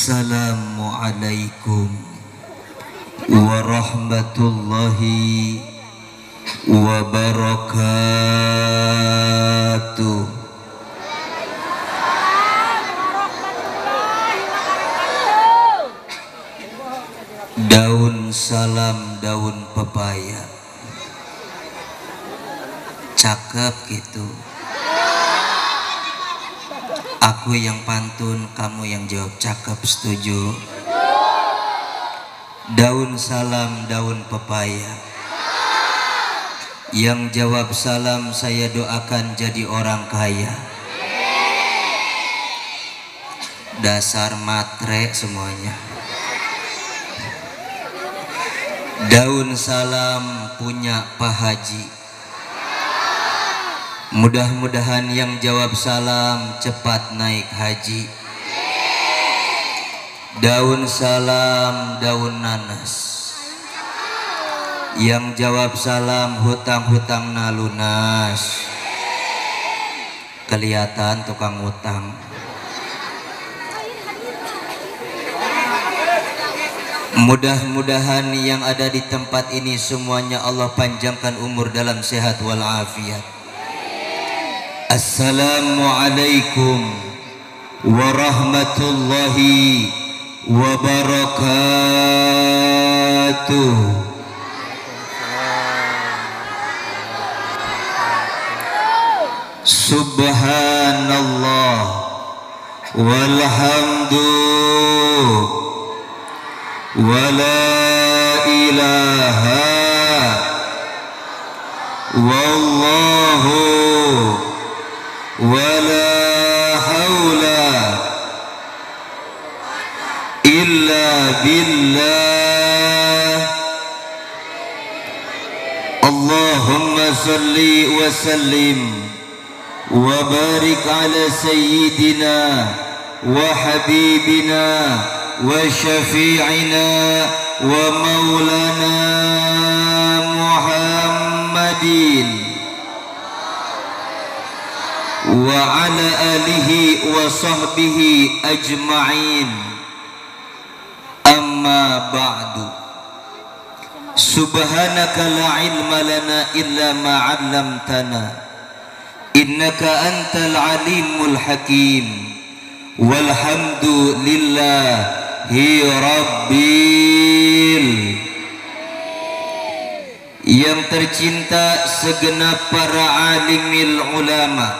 Assalamualaikum warahmatullahi wabarakatuh. Daun salam, daun pepaya. Cakep gitu. Aku yang pantun, kamu yang jawab cakep, setuju? Daun salam, daun pepaya. Yang jawab salam saya doakan jadi orang kaya. Dasar matre semuanya. Daun salam punya Pak Haji. Mudah-mudahan yang jawab salam cepat naik haji. Daun salam, daun nanas. Yang jawab salam hutang-hutang na lunas. Kelihatan tukang hutang. Mudah-mudahan yang ada di tempat ini semuanya Allah panjangkan umur dalam sehat walafiat. Assalamualaikum warahmatullahi wabarakatuh. Subhanallah walhamdulillah wala ilaha wallahu wala haula illa billah. Allahumma salli wa sallim wa barik ala sayyidina wa habibina wa syafi'ina wa maulana Muhammadin wa ala alihi wa sahbihi ajma'in. Amma ba'du. Subhanaka la ilma lana illa ma 'allamtana innaka antal alimul hakim. Walhamdulillahi rabbil. Yang tercinta segenap para alimil ulama,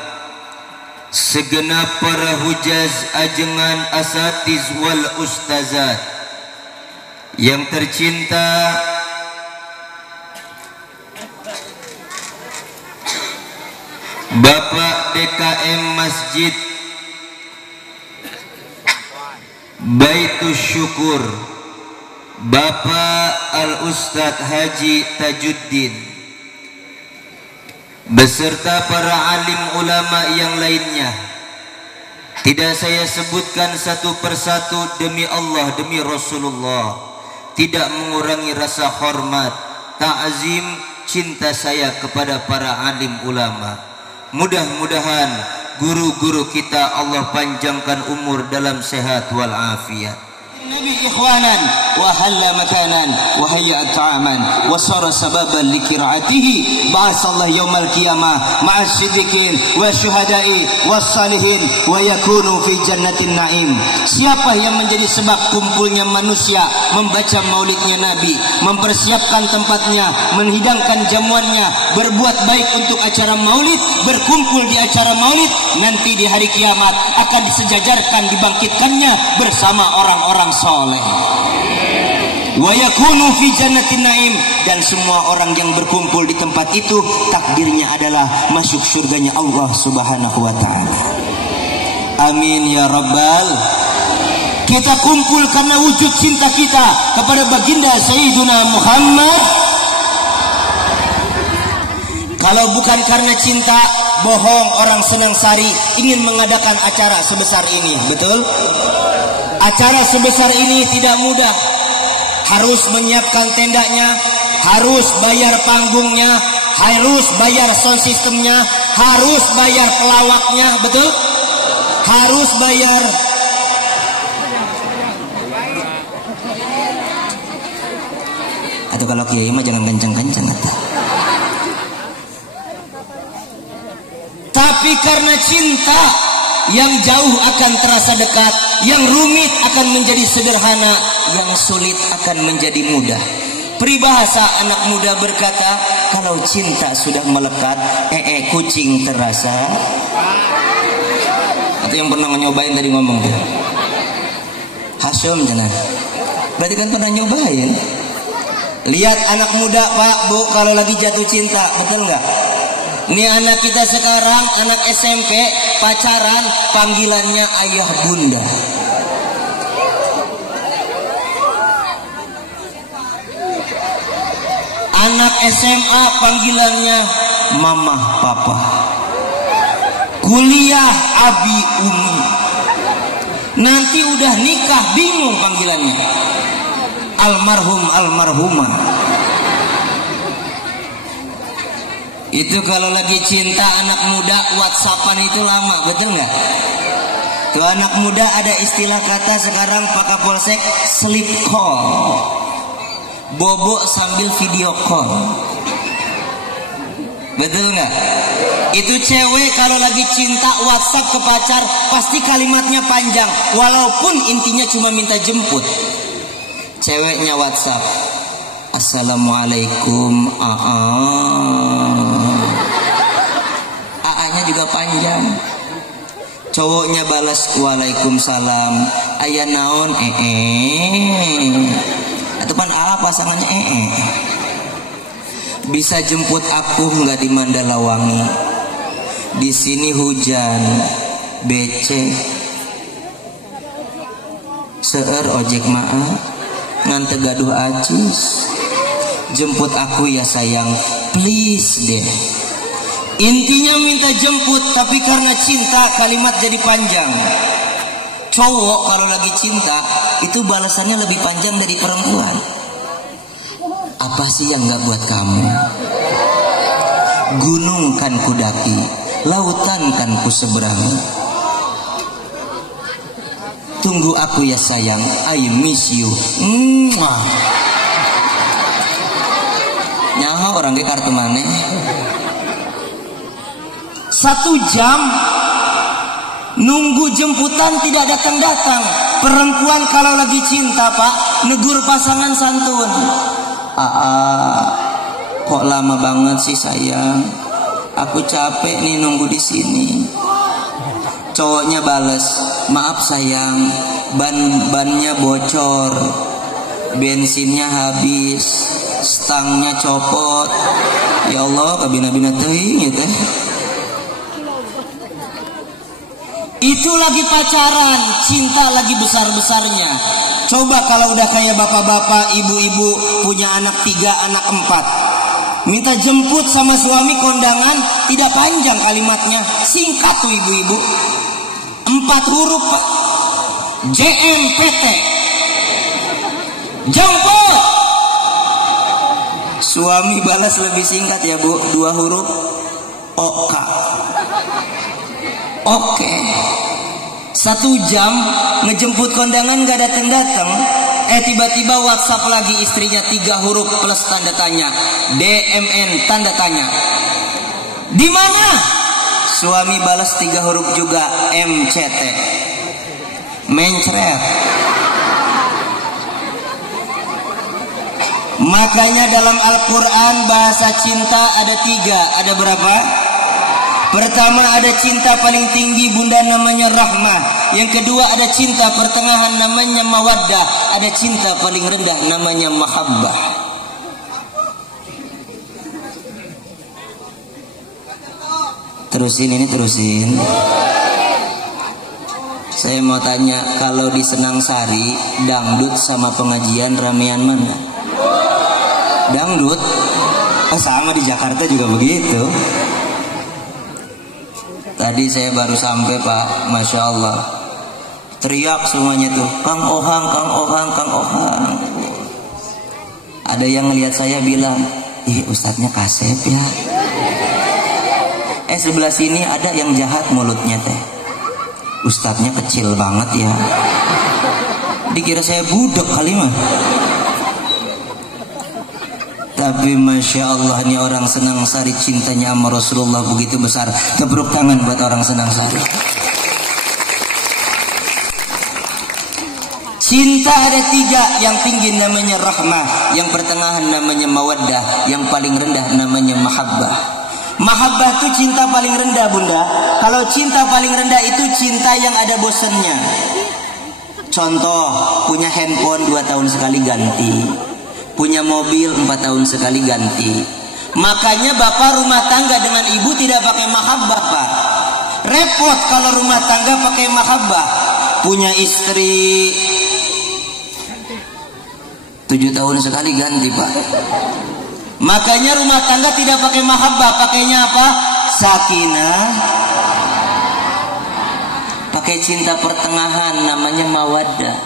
segenap para hujaz ajengan asatiz wal ustazat. Yang tercinta Bapak DKM Masjid Baitus Syukur, Bapak Al-Ustadz Haji Tajuddin, beserta para alim ulama yang lainnya. Tidak saya sebutkan satu persatu demi Allah, demi Rasulullah. Tidak mengurangi rasa hormat, ta'zim, cinta saya kepada para alim ulama. Mudah-mudahan guru-guru kita Allah panjangkan umur dalam sehat wal afiat. Nabi ikhwanan wa halla makanan wa hayya ta'aman wa sara sababan likiraatihi ba'asallahu yaumal qiyamah ma'as siddiqin wa syuhada'i was salihin wa yakunu fi jannatin na'im. Siapa yang menjadi sebab kumpulnya manusia membaca maulidnya Nabi, mempersiapkan tempatnya, menghidangkan jamuannya, berbuat baik untuk acara maulid, berkumpul di acara maulid, nanti di hari kiamat akan disejajarkan, dibangkitkannya bersama orang-orang soleh. Wa yakunu fi jannatin naim, dan semua orang yang berkumpul di tempat itu takdirnya adalah masuk surganya Allah Subhanahu wa taala. Amin ya rabbal. Kita kumpul karena wujud cinta kita kepada baginda Sayyiduna Muhammad. Kalau bukan karena cinta, bohong orang Senang Sari ingin mengadakan acara sebesar ini, betul? Acara sebesar ini tidak mudah. Harus menyiapkan tendanya, harus bayar panggungnya, harus bayar sound systemnya, harus bayar pelawaknya, betul? Harus bayar Atau kalau kiai mah jangan kencang-kencang. Tapi karena cinta, yang jauh akan terasa dekat, yang rumit akan menjadi sederhana, yang sulit akan menjadi mudah. Peribahasa anak muda berkata, kalau cinta sudah melekat, kucing terasa. Atau yang pernah nyobain tadi ngomong tuh, Hasyom jangan. Berarti kan pernah nyobain. Lihat anak muda Pak Bu kalau lagi jatuh cinta, betul nggak? Ini anak kita sekarang, anak SMP, pacaran, panggilannya ayah bunda. Anak SMA panggilannya mama papa. Kuliah abi umi. Nanti udah nikah bingung panggilannya. Almarhum almarhumah. Itu kalau lagi cinta anak muda WhatsAppan itu lama, betul nggak? Tuh anak muda ada istilah kata sekarang Pak Kapolsek, sleep call. Bobo sambil video call. Betul nggak? Itu cewek kalau lagi cinta WhatsApp ke pacar pasti kalimatnya panjang, walaupun intinya cuma minta jemput. Ceweknya WhatsApp, Assalamualaikum AA-nya juga panjang. Cowoknya balas Waalaikumsalam. Aya naon atau pan AA pasangannya Bisa jemput aku nggak di Mandalawangi? Di sini hujan, becek. Seueur ojek maaf, ngan tegaduh acus. Jemput aku ya sayang, please deh. Intinya minta jemput, tapi karena cinta kalimat jadi panjang. Cowok kalau lagi cinta itu balasannya lebih panjang dari perempuan. Apa sih yang gak buat kamu? Gunung kan kudaki, lautan kan kuseberangi. Tunggu aku ya sayang, I miss you. Nyaho orang ke kartu mana? 1 jam nunggu jemputan tidak datang-datang. Perempuan kalau lagi cinta Pak, negur pasangan santun. Kok lama banget sih sayang? Aku capek nih nunggu di sini. Cowoknya bales, maaf sayang, bannya bocor, bensinnya habis, stangnya copot. Ya Allah, kabina-bina teuing ya teh. Itu lagi pacaran, cinta lagi besar-besarnya. Coba kalau udah kayak bapak-bapak, ibu-ibu punya anak 3, anak 4, minta jemput sama suami kondangan, tidak panjang kalimatnya, singkat tuh ibu-ibu, 4 huruf Pak, JMPT, jemput. Suami balas lebih singkat ya Bu, 2 huruf, OK. Oke. 1 jam ngejemput kondangan gak datang-datang, tiba-tiba WhatsApp lagi istrinya 3 huruf plus tanda tanya, DMN tanda tanya. Di mana? Suami balas 3 huruf juga, MCT, mencret. Makanya dalam Al-Quran bahasa cinta ada 3. Ada berapa? Pertama ada cinta paling tinggi bunda namanya rahmah. Yang kedua ada cinta pertengahan namanya mawaddah. Ada cinta paling rendah namanya mahabbah. Terusin. Saya mau tanya, kalau di Senangsari dangdut sama pengajian ramean mana? Dangdut? Oh sama di Jakarta juga begitu. Tadi saya baru sampai Pak, Masya Allah, teriak semuanya tuh, Kang Ohang, Kang Ohang, Kang Ohang. Ada yang ngelihat saya bilang, ih ustadznya kasep ya. Sebelah sini ada yang jahat mulutnya teh, ustadznya kecil banget ya. Dikira saya budak kali mah. Tapi Masya Allah, ini orang Senang Sari cintanya sama Rasulullah begitu besar. Tepuk tangan buat orang Senang Sari. Cinta ada 3, yang tinggi namanya rahmah, yang pertengahan namanya mawaddah, yang paling rendah namanya mahabbah. Mahabbah itu cinta paling rendah, Bunda. Kalau cinta paling rendah itu cinta yang ada bosannya. Contoh, punya handphone 2 tahun sekali ganti, punya mobil 4 tahun sekali ganti. Makanya bapak rumah tangga dengan ibu tidak pakai mahabbah, Pak. Repot kalau rumah tangga pakai mahabbah. Punya istri 7 tahun sekali ganti, Pak. Makanya rumah tangga tidak pakai mahabbah, pakainya apa? Sakinah. Pakai cinta pertengahan namanya mawaddah.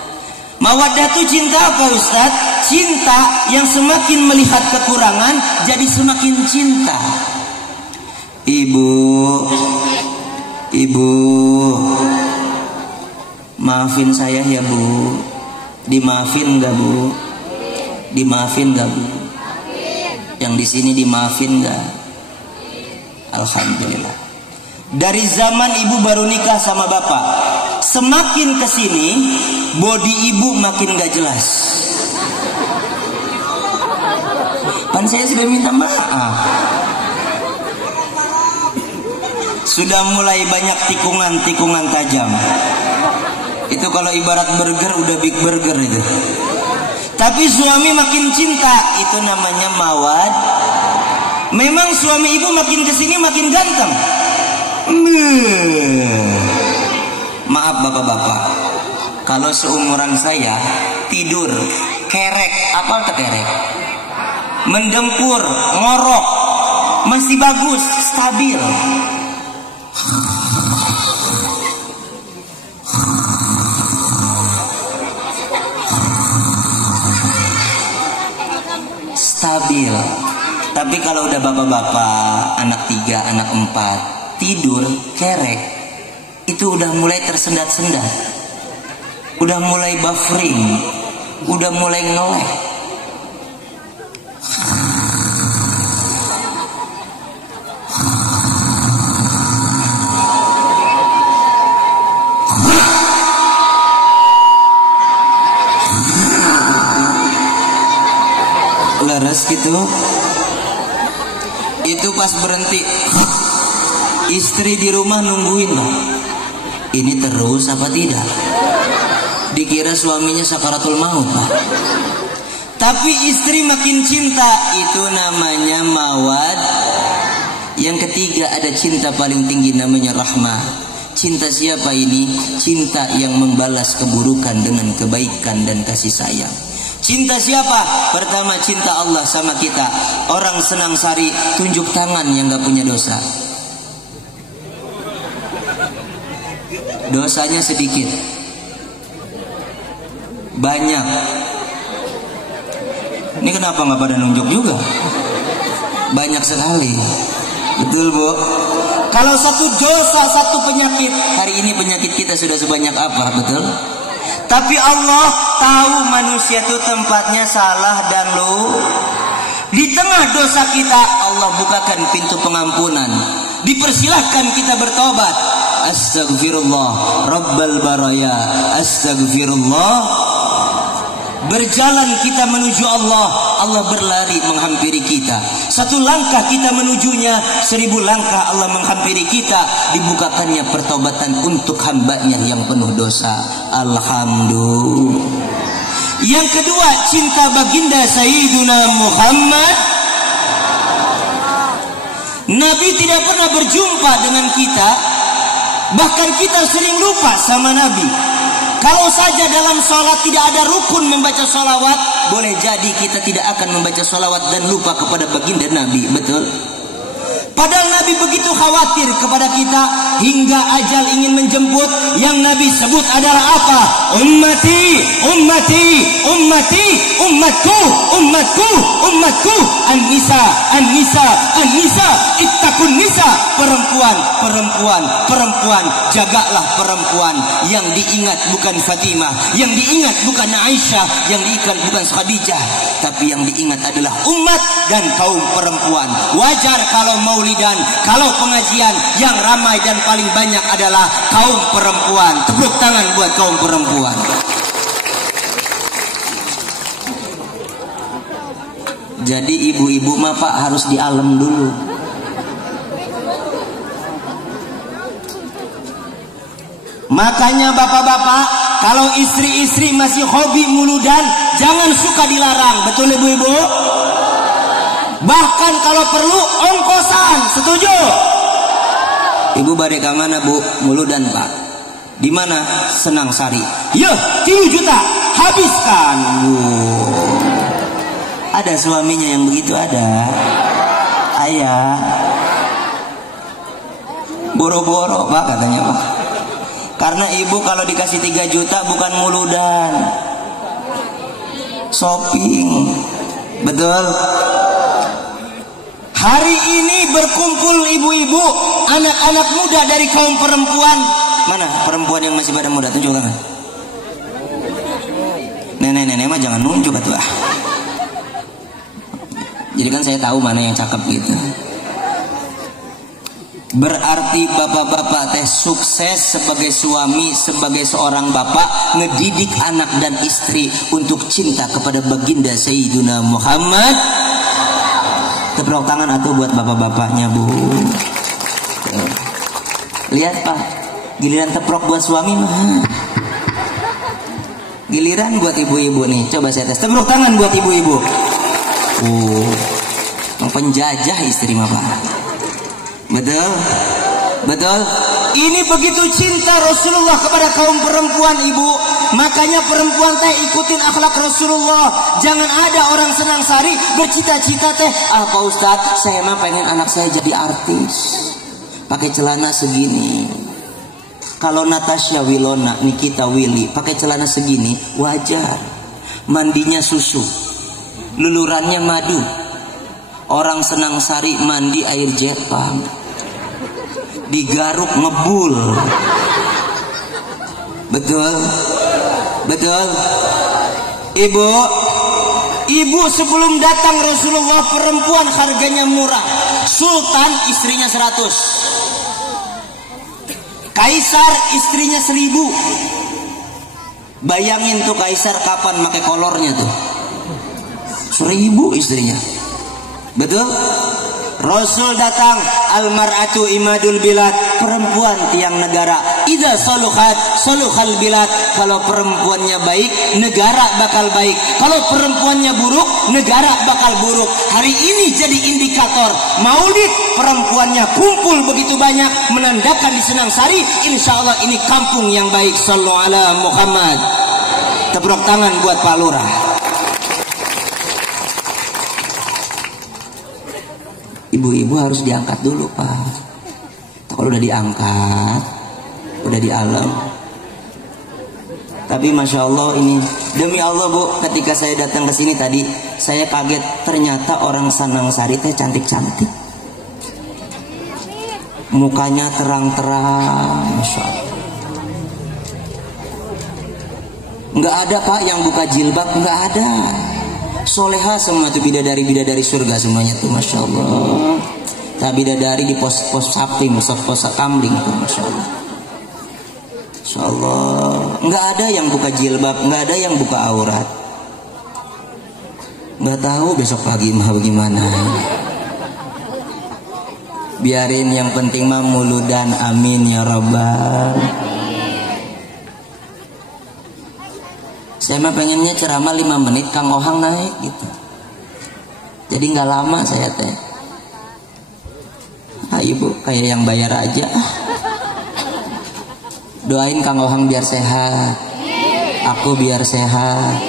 Mawaddah itu cinta apa, Ustaz? Cinta yang semakin melihat kekurangan jadi semakin cinta. Ibu, maafin saya ya, Bu. Dimaafin enggak, Bu? Dimaafin enggak, Bu? Yang di sini dimaafin enggak? Alhamdulillah. Dari zaman ibu baru nikah sama bapak, semakin kesini body ibu makin gak jelas. Pan saya sudah minta maaf. Sudah mulai banyak tikungan-tikungan tajam. Itu kalau ibarat burger udah big burger itu. Tapi suami makin cinta, itu namanya mawad. Memang suami ibu makin kesini makin ganteng. Maaf bapak-bapak, kalau seumuran saya tidur kerek, apa kerek? Mendengkur, ngorok, masih bagus, stabil. Stabil. Tapi kalau udah bapak-bapak, anak 3, anak 4 tidur kerek, itu udah mulai tersendat-sendat, udah mulai buffering, udah mulai nge-lag. Leres gitu. Itu pas berhenti, istri di rumah nungguin, Pak. Ini terus apa tidak? Dikira suaminya sakaratul maut, Pak. Tapi istri makin cinta, itu namanya mawad. Yang ketiga ada cinta paling tinggi namanya rahmah. Cinta siapa ini? Cinta yang membalas keburukan dengan kebaikan dan kasih sayang. Cinta siapa? Pertama cinta Allah sama kita. Orang Senang Sari tunjuk tangan yang gak punya dosa. Dosanya sedikit, banyak. Ini kenapa nggak pada nunjuk juga? Banyak sekali. Betul, Bu? Kalau satu dosa, satu penyakit, hari ini penyakit kita sudah sebanyak apa? Betul? Tapi Allah tahu manusia itu tempatnya salah dan lu. Di tengah dosa kita, Allah bukakan pintu pengampunan. Dipersilahkan kita bertobat. Astagfirullah Rabbal baraya, astagfirullah. Berjalan kita menuju Allah, Allah berlari menghampiri kita. Satu langkah kita menujunya, 1000 langkah Allah menghampiri kita. Dibukakannya pertobatan untuk hambanya yang penuh dosa. Alhamdulillah. Yang kedua, cinta baginda Sayyiduna Muhammad. Nabi tidak pernah berjumpa dengan kita, bahkan kita sering lupa sama Nabi. Kalau saja dalam sholat tidak ada rukun membaca sholawat, boleh jadi kita tidak akan membaca sholawat dan lupa kepada baginda Nabi. Betul? Padahal Nabi begitu khawatir kepada kita. hingga ajal ingin menjemput, yang Nabi sebut adalah apa? Ummati, ummati, ummati, umatku, umatku, umatku. An-nisa, an-nisa, an-nisa, ittaqun nisa. Perempuan, perempuan, perempuan, jagalah perempuan. Yang diingat bukan Fatimah, yang diingat bukan Aisyah, yang diingat bukan Khadijah, tapi yang diingat adalah umat dan kaum perempuan. Wajar kalau maulidan, kalau pengajian yang ramai dan paling banyak adalah kaum perempuan. Tepuk tangan buat kaum perempuan. Jadi ibu-ibu mah Pak harus di alam dulu. Makanya bapak-bapak, kalau istri-istri masih hobi muludan, jangan suka dilarang. Betul ibu-ibu? Bahkan kalau perlu ongkosan, setuju? Ibu bade ka mana Bu? Muludan Pak. Di mana? Senang Sari. Yo, 3 juta habiskan. Ada suaminya yang begitu, ada. Ayah. Boro-boro Pak katanya Pak. Karena ibu kalau dikasih 3 juta bukan muludan, shopping. Betul? Hari ini berkumpul ibu-ibu, anak-anak muda dari kaum perempuan. Mana perempuan yang masih pada muda? Tunjuk tangan. Nenek-nenek mah jangan nunjuk atuh. Jadi kan saya tahu mana yang cakep gitu. Berarti bapak-bapak teh sukses sebagai suami, sebagai seorang bapak, ngedidik anak dan istri untuk cinta kepada baginda Sayyiduna Muhammad. Tepuk tangan atuh buat bapak-bapaknya Bu. Lihat Pak, giliran teprok buat suami mah, giliran buat ibu-ibu nih. Coba saya tes, tepuk tangan buat ibu-ibu. Penjajah istri mah Pak. Betul? Betul? Ini begitu cinta Rasulullah kepada kaum perempuan ibu. Makanya perempuan teh ikutin akhlak Rasulullah. Jangan ada orang Senang Sari bercita-cita teh, Pak Ustadz, saya mah pengen anak saya jadi artis, pakai celana segini. Kalau Natasha Wilona, Nikita Willy pakai celana segini, wajar. Mandinya susu, lulurannya madu. Orang Senang Sari mandi air Jepang, digaruk ngebul. Betul? Betul? Ibu, ibu sebelum datang Rasulullah, perempuan harganya murah. Sultan istrinya 100, Kaisar istrinya 1000. Bayangin tuh Kaisar kapan pakai kolornya tuh, 1000 istrinya. Betul? Rasul datang, almar'atu imadul bilad, perempuan tiang negara. Idza saluhat saluhal bilad. Kalau perempuannya baik, negara bakal baik. Kalau perempuannya buruk, negara bakal buruk. Hari ini jadi indikator. Maulid perempuannya kumpul begitu banyak, menandakan di Senang Sari, insya Allah ini kampung yang baik. Sallallahu ala Muhammad. Tepuk tangan buat Pak Lurah. Ibu-ibu harus diangkat dulu Pak. Kalau udah diangkat, udah di alam. Tapi Masya Allah ini, demi Allah Bu, ketika saya datang ke sini tadi, saya kaget ternyata orang Senang Sari teh cantik-cantik. Mukanya terang-terang, Masya Allah. Nggak ada Pak yang buka jilbab, nggak ada. Soleha semua tuh, bidadari-bidadari surga semuanya tuh, Masya Allah. Tak bidadari di pos-pos sapling, pos kamling tuh, Masya Allah. Masya Allah. Nggak ada yang buka jilbab, nggak ada yang buka aurat. Nggak tahu besok pagi mah bagaimana. Biarin, yang penting mah muludan, amin ya Rabbal. Saya mah pengennya ceramah 5 menit, Kang Ohang naik gitu. Jadi nggak lama saya teh. Ibu kayak yang bayar aja. Doain Kang Ohang biar sehat, aku biar sehat.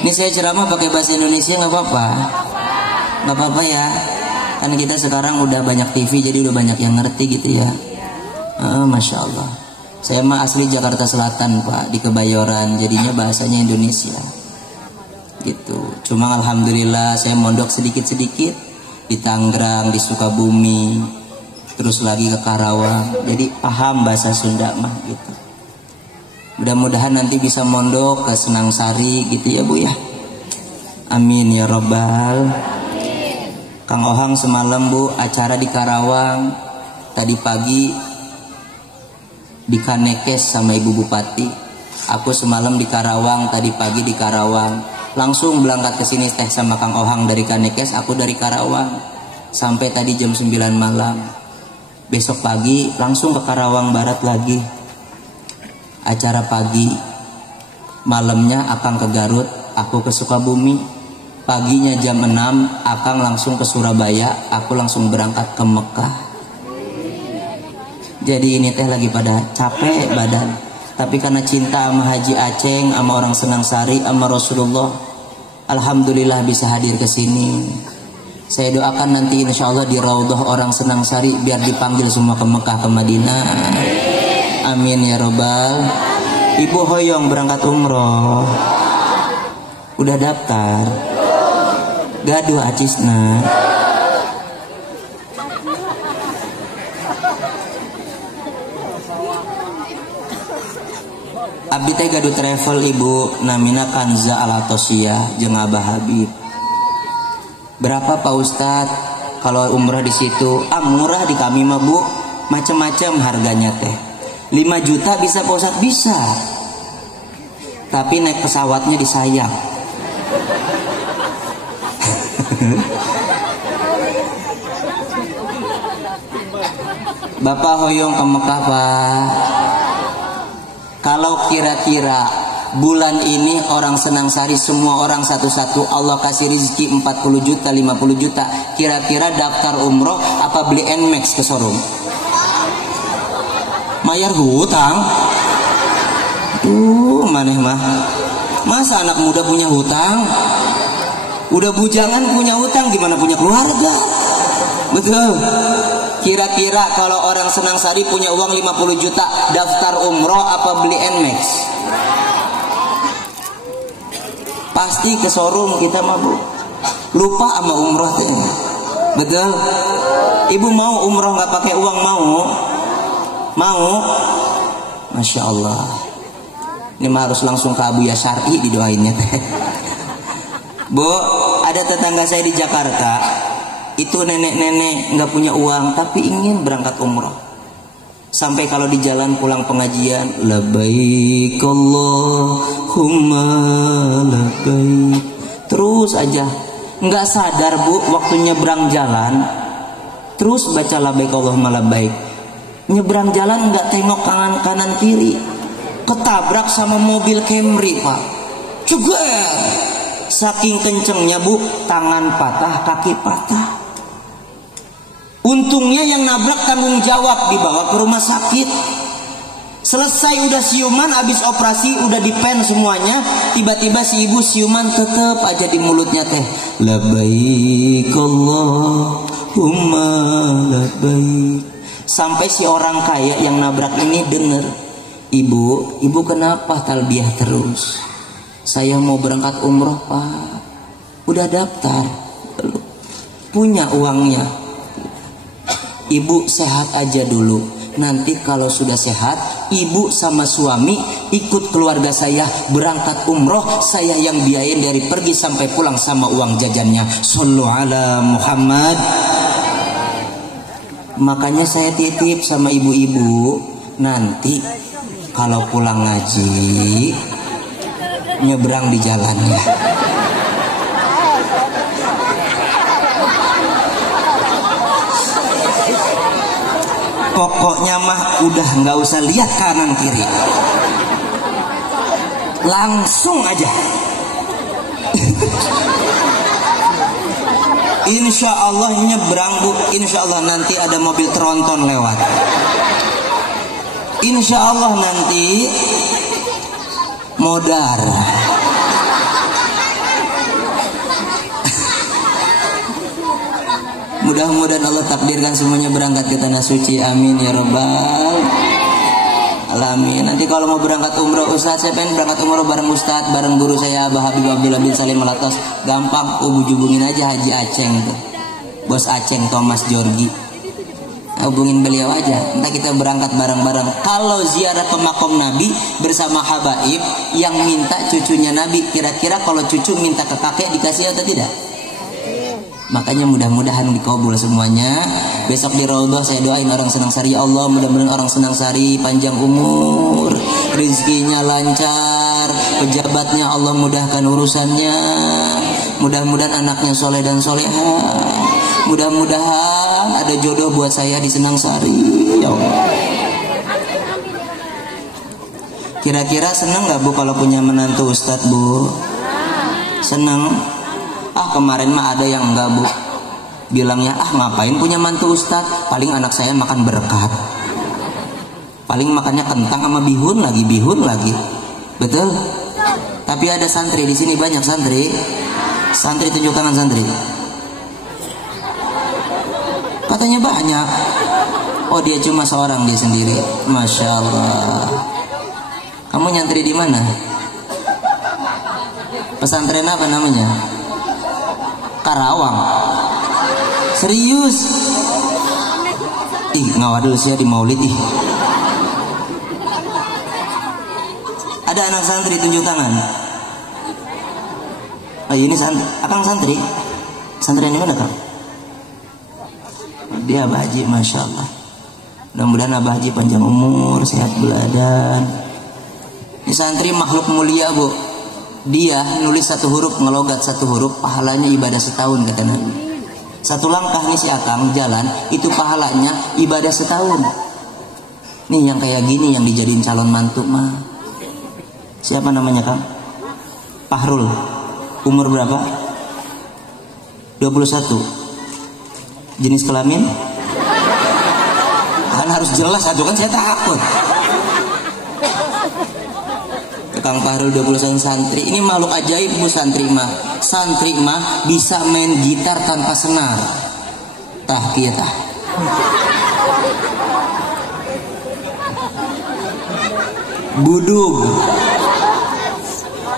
Ini saya ceramah pakai bahasa Indonesia nggak apa-apa? Nggak apa-apa ya. Kan kita sekarang udah banyak TV, jadi udah banyak yang ngerti gitu ya. Masya Allah. Saya mah asli Jakarta Selatan Pak, di Kebayoran, jadinya bahasanya Indonesia gitu. Cuma alhamdulillah saya mondok sedikit-sedikit di Tangerang, di Sukabumi, terus lagi ke Karawang, jadi paham bahasa Sunda mah gitu. Mudah-mudahan nanti bisa mondok ke Senang Sari gitu ya Bu ya. Amin ya Rabbal. Kang Ohang semalam Bu acara di Karawang, tadi pagi di Kanekes sama Ibu Bupati. Aku semalam di Karawang, tadi pagi di Karawang. Langsung berangkat ke sini teh sama Kang Ohang dari Kanekes, aku dari Karawang. Sampai tadi jam 9 malam. Besok pagi langsung ke Karawang Barat lagi. Acara pagi. Malamnya Akang ke Garut, aku ke Sukabumi. Paginya jam 6 Akang langsung ke Surabaya, aku langsung berangkat ke Mekah. Jadi ini teh lagi pada capek badan, tapi karena cinta sama Haji Aceng, sama orang Senang Sari, sama Rasulullah, alhamdulillah bisa hadir ke sini. Saya doakan nanti insya Allah di Raudhah orang Senang Sari biar dipanggil semua ke Mekah, ke Madinah. Amin ya Robbal. Ibu hoyong berangkat umroh, udah daftar? Gaduh acisna. Abdi teh gaduh travel Ibu, namina Kanza Alatosia jeung Abah Habib. Berapa Pak Ustad kalau umrah di situ? Murah di kami mah Bu, macam-macam harganya teh. 5 juta bisa Pak Ustad? Bisa. Tapi naik pesawatnya disayang. Bapak hoyong ke Mekah Pak. Kalau kira-kira bulan ini orang Senang Sari semua orang satu-satu Allah kasih rezeki 40 juta 50 juta, kira-kira daftar umroh apa beli Nmax ke showroom? Mayar hutang? Maneh mah. Masa anak muda punya hutang? Udah bujangan punya hutang, gimana punya keluarga? Betul. Kira-kira kalau orang Senang Sari punya uang 50 juta, daftar umroh apa beli Nmax? Pasti ke showroom kita mah Bu. Lupa sama umroh teh. Betul. Ibu mau umroh nggak pakai uang, mau? Mau? Masya Allah. Ini mah harus langsung ke Abuya Syar'i didoainnya teh. Bu, ada tetangga saya di Jakarta, itu nenek-nenek nggak punya uang tapi ingin berangkat umroh. Sampai kalau di jalan pulang pengajian, labbaik Allahumma labbaik, terus aja nggak sadar Bu, waktu nyebrang jalan terus baca labbaik Allahumma labbaik. Nyebrang jalan nggak tengok kanan kiri, ketabrak sama mobil Camry Pak. Ceger. Saking kencengnya Bu, tangan patah, kaki patah. Untungnya yang nabrak tanggung jawab, dibawa ke rumah sakit. Selesai udah siuman, habis operasi udah dipen semuanya. Tiba-tiba si ibu siuman tetep aja di mulutnya teh, labbaik Allahumma labbaik. Sampai si orang kaya yang nabrak ini denger, ibu kenapa talbiyah terus? Saya mau berangkat umroh Pak. Udah daftar, punya uangnya. Ibu sehat aja dulu. Nanti kalau sudah sehat, ibu sama suami ikut keluarga saya berangkat umroh. Saya yang biayain dari pergi sampai pulang sama uang jajannya. Shallu ala Muhammad. Makanya saya titip sama ibu-ibu, nanti kalau pulang ngaji nyebrang di jalannya. Pokoknya mah udah nggak usah lihat kanan kiri, langsung aja. Insya Allah nyebrang Bu, insya Allah nanti ada mobil tronton lewat. Insya Allah nanti modar. Mudah-mudahan Allah takdirkan semuanya berangkat ke tanah suci. Amin ya rabbal alamin. Nanti kalau mau berangkat umroh, Ustaz, saya pengen berangkat umroh bareng Ustaz, bareng guru saya Abah Habib Abdullah bin Salim Malatos. Gampang, hubungin aja Haji Aceng tuh, Bos Aceng Thomas Jorgi. Hubungin beliau aja, entah kita berangkat bareng-bareng. Kalau ziarah ke makom Nabi bersama habaib yang minta cucunya Nabi, kira-kira kalau cucu minta ke kakek dikasih atau tidak? Makanya mudah-mudahan dikabul semuanya. Besok di Raudhah saya doain orang Senang Sari, ya Allah mudah-mudahan orang Senang Sari panjang umur, rezekinya lancar, pejabatnya Allah mudahkan urusannya, mudah-mudahan anaknya soleh dan soleha, mudah-mudahan ada jodoh buat saya di Senang Sari, ya Allah. Kira-kira senang nggak Bu kalau punya menantu Ustadz Bu? Senang? Kemarin mah ada yang enggak Bu, bilangnya ngapain punya mantu Ustadz, paling anak saya makan berkat, paling makannya kentang sama bihun lagi, betul? Tapi ada santri di sini, banyak santri tunjuk tangan santri, katanya banyak. Oh dia cuma seorang, dia sendiri, masya Allah. Kamu nyantri di mana? Pesantren apa namanya? Karawang. Serius? Ngawadul saya di Maulid Ada anak santri tunjuk tangan. Ini akang santri. Santri di mana Kang? Dia Abah Haji, masya Allah. Mudah-mudahan Abah Haji panjang umur, sehat badan. Ini santri makhluk mulia Bu. Dia nulis satu huruf, ngelogat satu huruf, pahalanya ibadah setahun kata Nabi. Satu langkah nih si akang jalan, itu pahalanya ibadah setahun. Nih yang kayak gini yang dijadiin calon mantu mah. Siapa namanya Kang? Pahrul. Umur berapa? 21. Jenis kelamin? Kan harus jelas, aduh kan saya takut. Kang Pahrul 21 santri. Ini makhluk ajaib Bu, santri mah. Santri mah bisa main gitar tanpa senar. Tah kieu tah. Budug.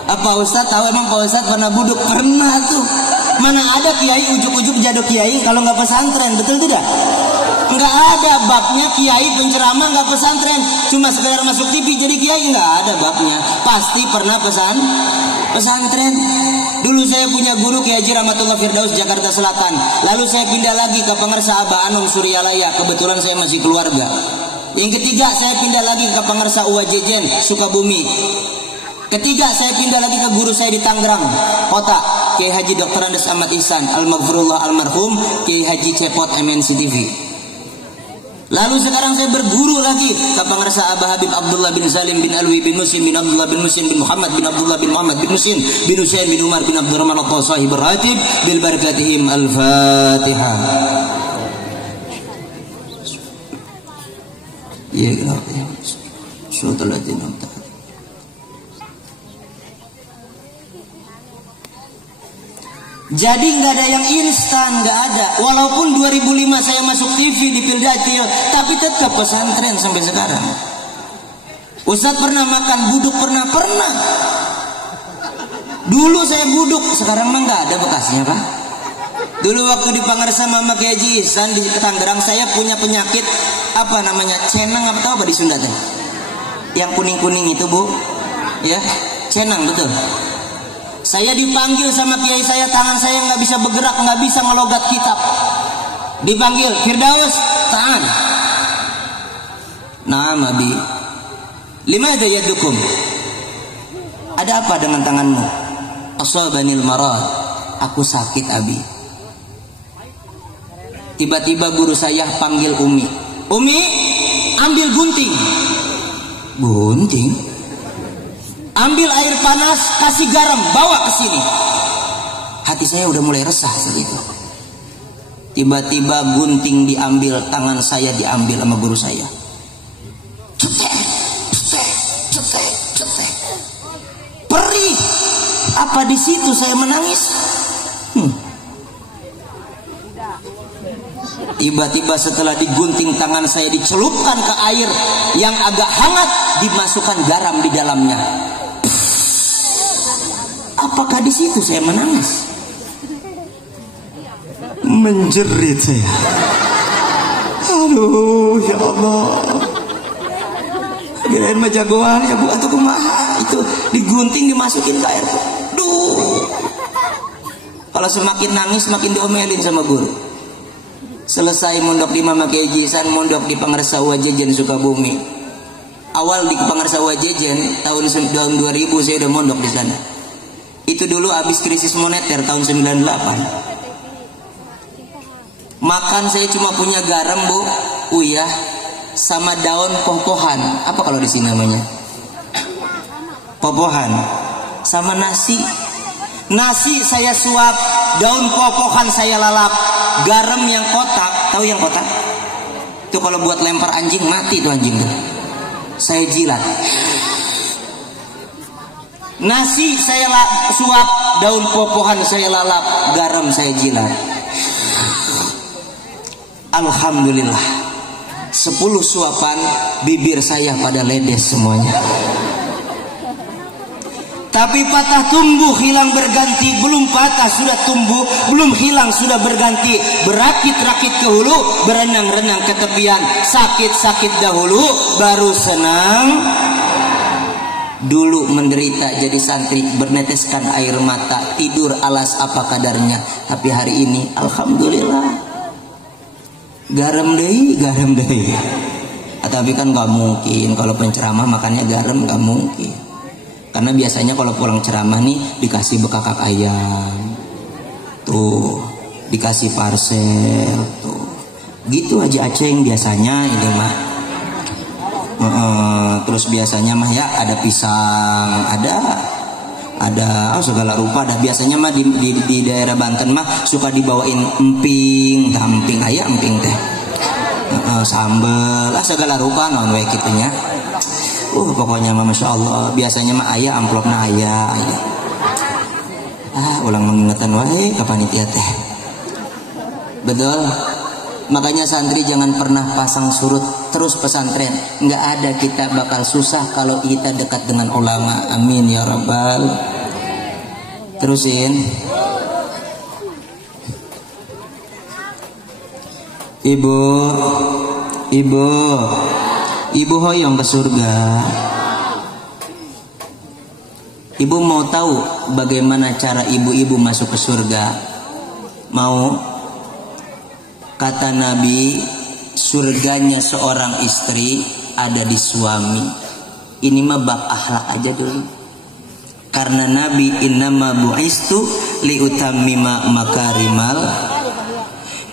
Apa Ustaz tahu emang Pak Ustaz pernah budug? Pernah tuh. Mana ada kiai ujuk-ujuk jaduk kiai kalau nggak pesantren, betul tidak? Nggak ada babnya kiai penceramah nggak pesantren, cuma sekedar masuk TV jadi kiai, nggak ada babnya. Pasti pernah pesantren. Dulu saya punya guru Kiai Haji Rahmatullah Firdaus Jakarta Selatan. Lalu saya pindah lagi ke Pangersa Abah Anom Suryalaya. Kebetulan saya masih keluarga. Yang ketiga saya pindah lagi ke Pangersa Uwa Jejen Sukabumi. Ketiga saya pindah lagi ke guru saya di Tangerang Kota, Kiai Haji Dr. Andes Ahmad Ihsan Al-Maghfurullah Almarhum Kiai Haji Cepot MNC TV. Lalu sekarang saya berguru lagi ke Pangersa Abah Habib Abdullah bin Salim bin Alwi bin Muslim bin Abdullah bin Muslim bin Muhammad bin Abdullah bin Muhammad bin Muslim bin Husain bin Umar bin Abdurrahman Al-Sahib Ratib bil barakatihim Al-Fatihah. Ya Allah. Syukur lagi nanti. Jadi nggak ada yang instan, nggak ada. Walaupun 2005 saya masuk TV di Pildacil, tapi tetap pesantren sampai sekarang. Ustadz pernah makan buduk, pernah. Dulu saya buduk, sekarang mah nggak ada bekasnya Pak. Dulu waktu di Pangersa Mama Kiai Haji Ihsan di Tangerang, saya punya penyakit apa namanya, cenang apa tahu apa di Sunda teh? Yang kuning-kuning itu Bu, ya cenang betul. Saya dipanggil sama kiai saya, tangan saya nggak bisa bergerak, nggak bisa ngelogat kitab. Dipanggil, Firdaus, tangan. Nah, Abi, lima yadukum. Ada apa dengan tanganmu? Asabanil marad. Aku sakit Abi. Tiba-tiba guru saya panggil Umi. Umi, ambil gunting. Gunting? Ambil air panas, kasih garam, bawa ke sini. Hati saya udah mulai resah segitu. Tiba-tiba gunting diambil, tangan saya diambil sama guru saya. Perih. Apa di situ saya menangis? Tiba-tiba setelah digunting tangan saya dicelupkan ke air yang agak hangat, dimasukkan garam di dalamnya. Apakah di situ saya menangis? Menjerit saya. Aduh, ya Allah. Kirain mah jagoan ya Bu, atau kumaha? Itu digunting dimasukin ke air. Duh. Kalau semakin nangis semakin diomelin sama guru. Selesai mondok di Mama Kiai Jisan, mondok di Pangarsawa Jejen Sukabumi. Awal di Pangarsawa Jejen tahun 2000 saya udah mondok di sana. Itu dulu habis krisis moneter tahun 98. Makan saya cuma punya garam Bu, uyah, sama daun popohan. Apa kalau di sini namanya? Popohan. Sama nasi. Nasi saya suap, daun popohan saya lalap, garam yang kotak, tahu yang kotak? Itu kalau buat lempar anjing mati tuh anjing tuh. Saya jilat. Nasi saya suap, daun popohan saya lalap, garam saya jilat. Alhamdulillah 10 suapan bibir saya pada ledes semuanya. Tapi patah tumbuh hilang berganti, belum patah sudah tumbuh, belum hilang sudah berganti. Berakit-rakit ke hulu, berenang-renang ke tepian. Sakit-sakit dahulu, baru senang. Dulu menderita jadi santri, berneteskan air mata, tidur alas apa kadarnya. Tapi hari ini alhamdulillah garam deh. Tapi kan gak mungkin kalau penceramah makannya garam, gak mungkin. Karena biasanya kalau pulang ceramah nih dikasih bekakak ayam, tuh dikasih parcel, tuh gitu aja Aceng biasanya ini mah. Terus biasanya mah ya ada pisang, ada segala rupa. Ada biasanya mah di daerah Banten mah suka dibawain emping teh, sambel, segala rupa non we kitunya. Pokoknya mah Masya Allah. Biasanya mah ayah amplopna ayah. Ulang mengingatkan wae ke panitia teh. Betul. Makanya santri jangan pernah pasang surut terus pesantren. Nggak ada, kita bakal susah kalau kita dekat dengan ulama. Amin ya rabbal. Terusin. Ibu hoyong ke surga. Ibu mau tahu bagaimana cara ibu-ibu masuk ke surga? Mau? Kata Nabi, surganya seorang istri ada di suami. Ini mah bab akhlak aja dulu. Karena Nabi innama bu'istu liutammima makarimal.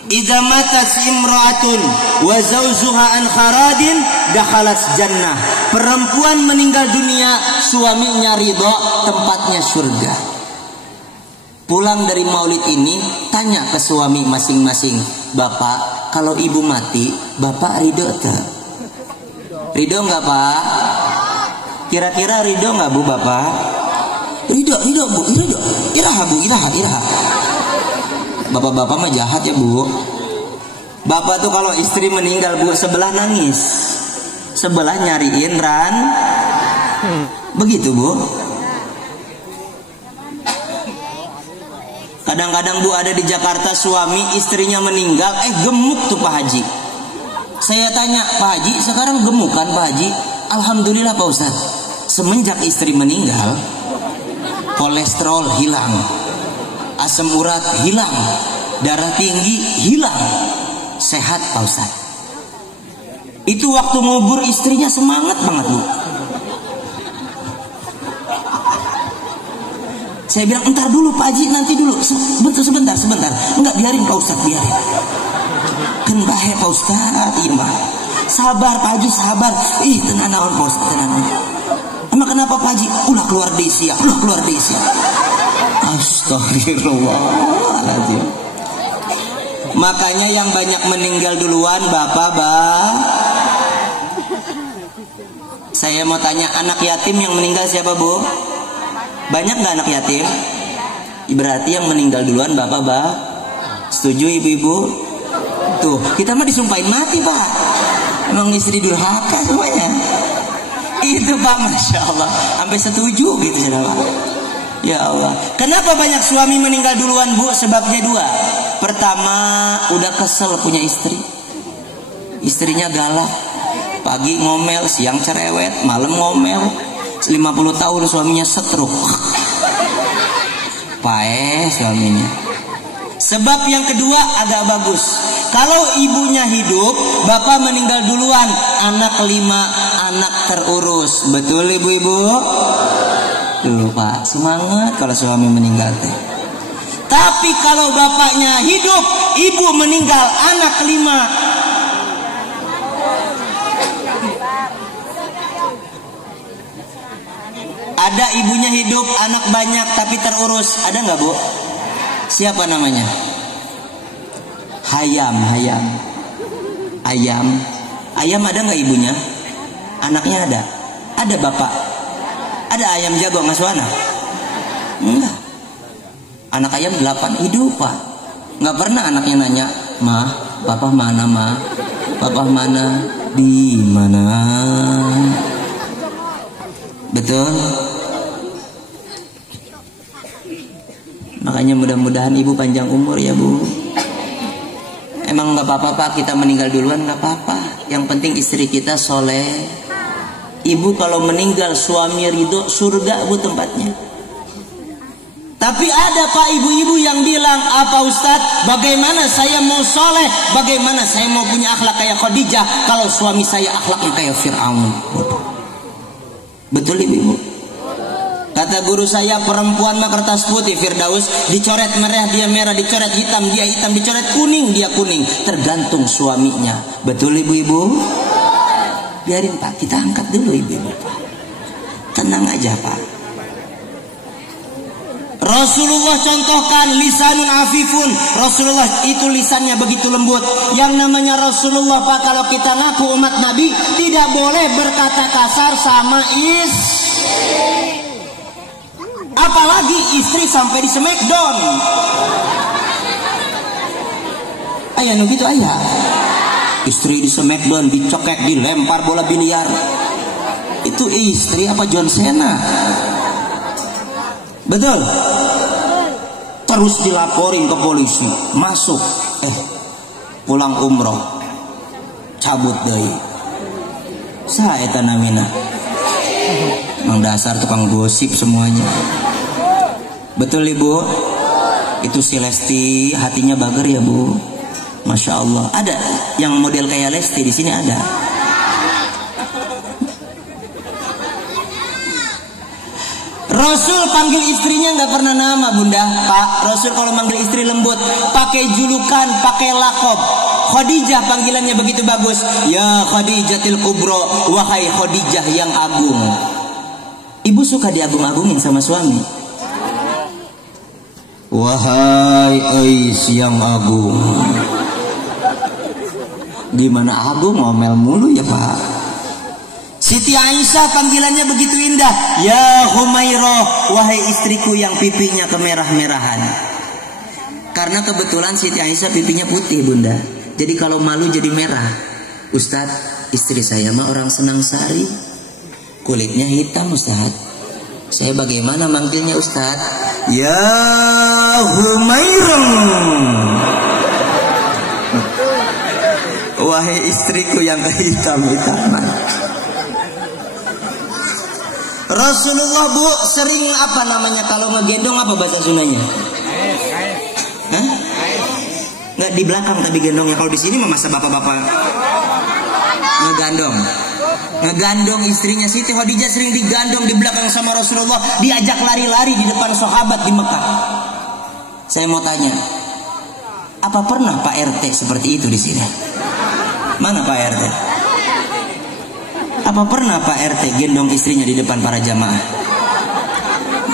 Idza matat imra'atun wa zawjuha an kharadin dakhalat jannah. Perempuan meninggal dunia, suaminya ridho, tempatnya surga. Pulang dari maulid ini, tanya ke suami masing-masing, "Bapak, kalau ibu mati, Bapak ridho tak? Ridho enggak, Pak? Kira-kira ridho enggak, Bu, Bapak?" Ridho, Bu, ridho. Iraha, Bu, iraha. Bapak-bapak mah jahat ya Bu. Bapak tuh kalau istri meninggal Bu, sebelah nangis, sebelah nyariin ran. Begitu Bu. Kadang-kadang Bu ada di Jakarta, suami istrinya meninggal, gemuk tuh Pak Haji. Saya tanya, "Pak Haji sekarang gemuk kan Pak Haji?" Alhamdulillah Pak Ustaz. Semenjak istri meninggal, kolesterol hilang, asam urat hilang, darah tinggi hilang, sehat Pak Ustaz. Itu waktu ngubur istrinya semangat banget Bu. Saya bilang, "Entar dulu Pak Haji, nanti dulu, sebentar. Enggak, biarin Pak Ustaz, biarin. Kan bahe Pak Ustaz, iya mah. Sabar Pak Haji, sabar. Tenang naon Pak Ustaz, tenang. Emang kenapa Pak Haji? Ulah keluar desi. Astagfirullahaladzim. Makanya yang banyak meninggal duluan Bapak. Saya mau tanya, anak yatim yang meninggal siapa Bu? Banyak gak anak yatim? Berarti yang meninggal duluan Bapak. Setuju ibu-ibu? Tuh, kita mah disumpahin mati, Pak. Emang istri durhaka semuanya. Itu Pak, Masya Allah. Sampai setuju gitu ya Pak. Ya Allah. Kenapa banyak suami meninggal duluan, Bu? Sebabnya dua. Pertama, udah kesel punya istri. Istrinya galak. Pagi ngomel, siang cerewet, malam ngomel. 50 tahun suaminya stroke. Pae suaminya. Sebab yang kedua agak bagus. Kalau ibunya hidup, bapak meninggal duluan, anak 5, anak terurus. Betul ibu-ibu? Tuh Pak, semangat kalau suami meninggal teh. Tapi kalau bapaknya hidup, ibu meninggal, anak 5. Ada ibunya hidup, anak banyak tapi terurus. Ada nggak Bu? Siapa namanya? Hayam. Ayam ada nggak ibunya? Anaknya ada? Ada bapak? Ada ayam jago Mas Wana? Enggak. Anak ayam 8 hidup Pak. Nggak pernah anaknya nanya, "Ma, papa mana Ma? Papa mana? Di mana?" Betul? Makanya mudah-mudahan ibu panjang umur ya Bu. Emang nggak apa-apa Pak, kita meninggal duluan nggak apa-apa. Yang penting istri kita soleh. Ibu kalau meninggal suami ridho, surga Bu tempatnya. Tapi ada Pak ibu-ibu yang bilang, "Apa Ustadz, bagaimana saya mau soleh? Bagaimana saya mau punya akhlak kayak Khadijah kalau suami saya akhlaknya kayak Fir'aun?" Betul ibu-ibu? Kata guru saya, perempuan mah kertas putih Firdaus, dicoret merah dia merah, dicoret hitam dia hitam, dicoret kuning dia kuning, tergantung suaminya. Betul ibu-ibu? Biarin Pak, kita angkat dulu ibu-ibu Pak. Tenang aja Pak. Rasulullah contohkan lisanun afifun. Rasulullah itu lisannya begitu lembut. Yang namanya Rasulullah Pak, kalau kita ngaku umat Nabi, tidak boleh berkata kasar sama apalagi istri sampai di smackdown. Ayah nu gitu ayah. Istri di smackdown, dicokek, dilempar bola biliar. Itu istri apa John Cena? Betul. Terus dilaporin ke polisi, masuk, pulang umroh, cabut deui. Saha eta namina? Mang dasar tukang gosip semuanya. Betul ibu? Itu si Lesti hatinya bager ya Bu. Masya Allah. Ada yang model kayak Lesti di sini ada. Rasul panggil istrinya nggak pernah nama Bunda. Pak, Rasul kalau manggil istri lembut, pakai julukan, pakai lakob. Khadijah panggilannya begitu bagus. Ya Khadijatil Kubro, wahai Khadijah yang agung. Ibu suka diagung-agungin sama suami? Wahai Ais yang agung. Gimana agung, ngomel mulu ya Pak. Siti Aisyah panggilannya begitu indah. Ya Humairah, wahai istriku yang pipinya kemerah-merahan. Karena kebetulan Siti Aisyah pipinya putih Bunda. Jadi kalau malu jadi merah. Ustadz, istri saya mah orang Senang Sari, kulitnya hitam Ustadz. Saya bagaimana manggilnya Ustadz? Ya Humairah, wahai istriku yang kehitam-hitaman. Rasulullah Bu sering apa namanya kalau ngegendong, apa bahasa Sundanya? Hah? Nggak di belakang tapi gendongnya. Kalau di sini mah masa bapak-bapak ngegandong istrinya. Siti Khadijah sering digandong di belakang sama Rasulullah, diajak lari-lari di depan sahabat di Mekah. Saya mau tanya, apa pernah Pak RT seperti itu di sini? Mana Pak RT? Apa pernah Pak RT gendong istrinya di depan para jamaah?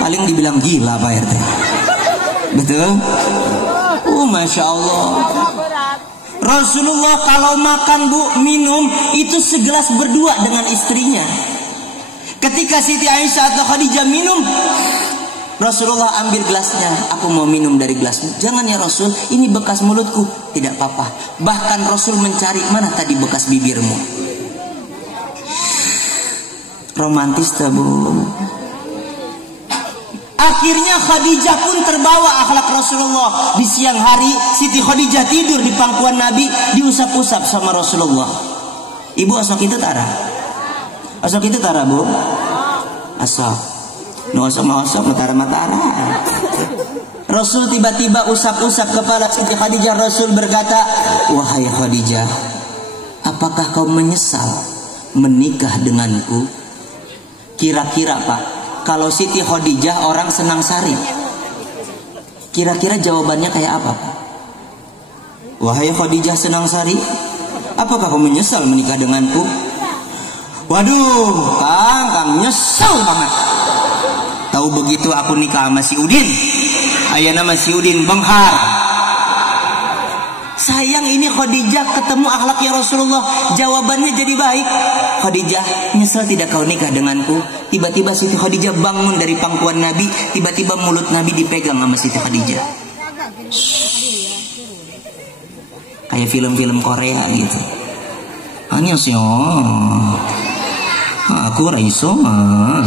Paling dibilang gila Pak RT. Betul? Masya Allah. Rasulullah kalau makan Bu, minum itu segelas berdua dengan istrinya. Ketika Siti Aisyah atau Khadijah minum, Rasulullah ambil gelasnya, aku mau minum dari gelasmu. Jangan ya Rasul, ini bekas mulutku. Tidak apa-apa. Bahkan Rasul mencari mana tadi bekas bibirmu. Romantis tak bu? Akhirnya Khadijah pun terbawa akhlak Rasulullah. Di siang hari Siti Khadijah tidur di pangkuan Nabi, diusap-usap sama Rasulullah. Ibu asok itu tara? Asok itu tara bu? Asok. Nosok-nosok matara-matara. Rasul tiba-tiba usap-usap kepala Siti Khadijah. Rasul berkata, wahai Khadijah, apakah kau menyesal menikah denganku? Kira-kira Pak, kalau Siti Khadijah orang senang sari, kira-kira jawabannya kayak apa Pak? Wahai Khadijah senang sari, apakah kau menyesal menikah denganku? Waduh, Kang nyesel banget. Tahu begitu aku nikah sama si Udin, ayah nama si Udin benghar. Sayang ini Khadijah ketemu akhlaknya Rasulullah, jawabannya jadi baik. Khadijah, nyesel tidak kau nikah denganku? Tiba-tiba Siti Khadijah bangun dari pangkuan Nabi, tiba-tiba mulut Nabi dipegang sama Siti Khadijah. Kayak film-film Korea gitu. Annyeonghaseyo. Aku raiso mah.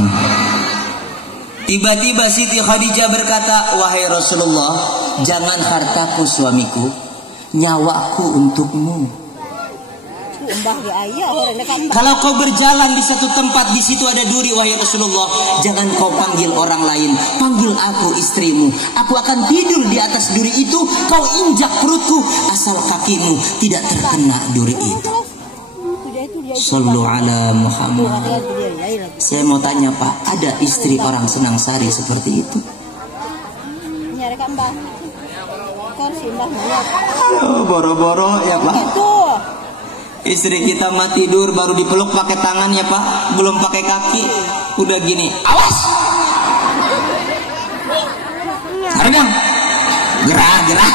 Tiba-tiba Siti Khadijah berkata, wahai Rasulullah, jangan hartaku suamiku, nyawaku untukmu. Kalau kau berjalan di satu tempat, di situ ada duri, wahai Rasulullah, jangan kau panggil orang lain, panggil aku istrimu. Aku akan tidur di atas duri itu, kau injak perutku, asal kakimu tidak terkena duri itu. Sallu ala Muhammad. Saya mau tanya Pak, ada istri orang senang sari seperti itu? Boro-boro ya Pak. Istri kita mah tidur baru dipeluk pakai tangan ya Pak, belum pakai kaki, udah gini, awas. Sargang, gerah.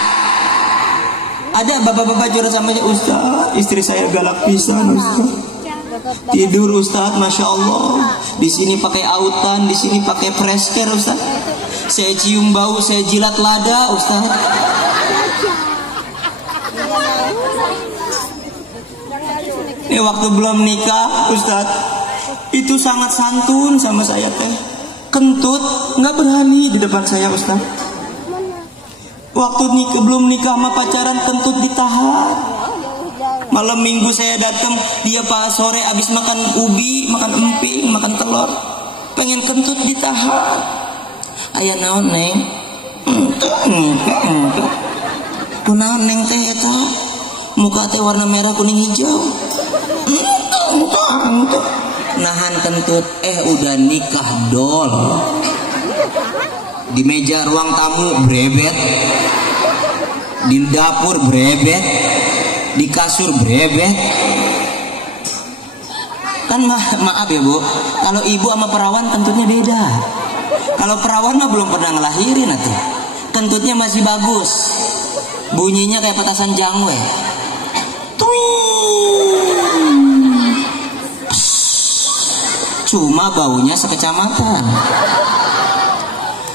Ada bapak-bapak curhat samanya, Ustaz, istri saya galak pisan Ustaz. Tidur Ustaz, Masya Allah. Di sini pakai autan, di sini pakai fresker Ustaz. Saya cium bau, saya jilat lada Ustaz. Ini waktu belum nikah Ustaz, itu sangat santun sama saya teh. Kentut nggak berani di depan saya Ustaz. Waktu belum nikah sama pacaran kentut ditahan. Malam minggu saya datang, dia Pak sore abis makan ubi, makan emping, makan telur, pengen kentut ditahan. Ayah naon neng? Kunaon neng teh eta? Muka teh warna merah kuning hijau. Nahan kentut, udah nikah dol. Di meja ruang tamu brebet, di dapur brebet, di kasur brebet. Kan maaf ya Bu, kalau ibu sama perawan kentutnya beda. Kalau perawan mah belum pernah ngelahirin atuh, kentutnya masih bagus, bunyinya kayak petasan jangwe. Cuma baunya sekecamatan.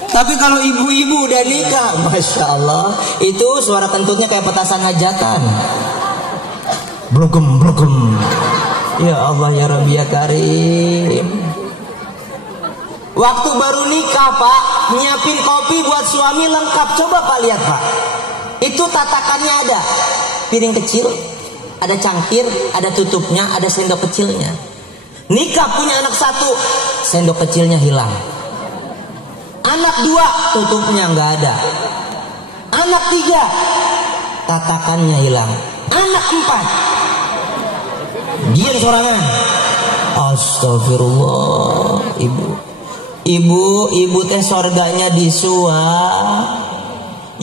Tapi kalau ibu-ibu udah nikah, Masya Allah, itu suara kentutnya kayak petasan hajatan. Blogem. Ya Allah ya Rabbi ya Karim. Waktu baru nikah Pak, nyiapin kopi buat suami lengkap. Coba Pak lihat Pak, itu tatakannya ada piring kecil, ada cangkir, ada tutupnya, ada sendok kecilnya. Nikah punya anak satu, sendok kecilnya hilang. Anak dua, tutupnya nggak ada. Anak tiga, tatakannya hilang. Anak empat, dia sorangan. Astagfirullah. Ibu teh sorganya disuap.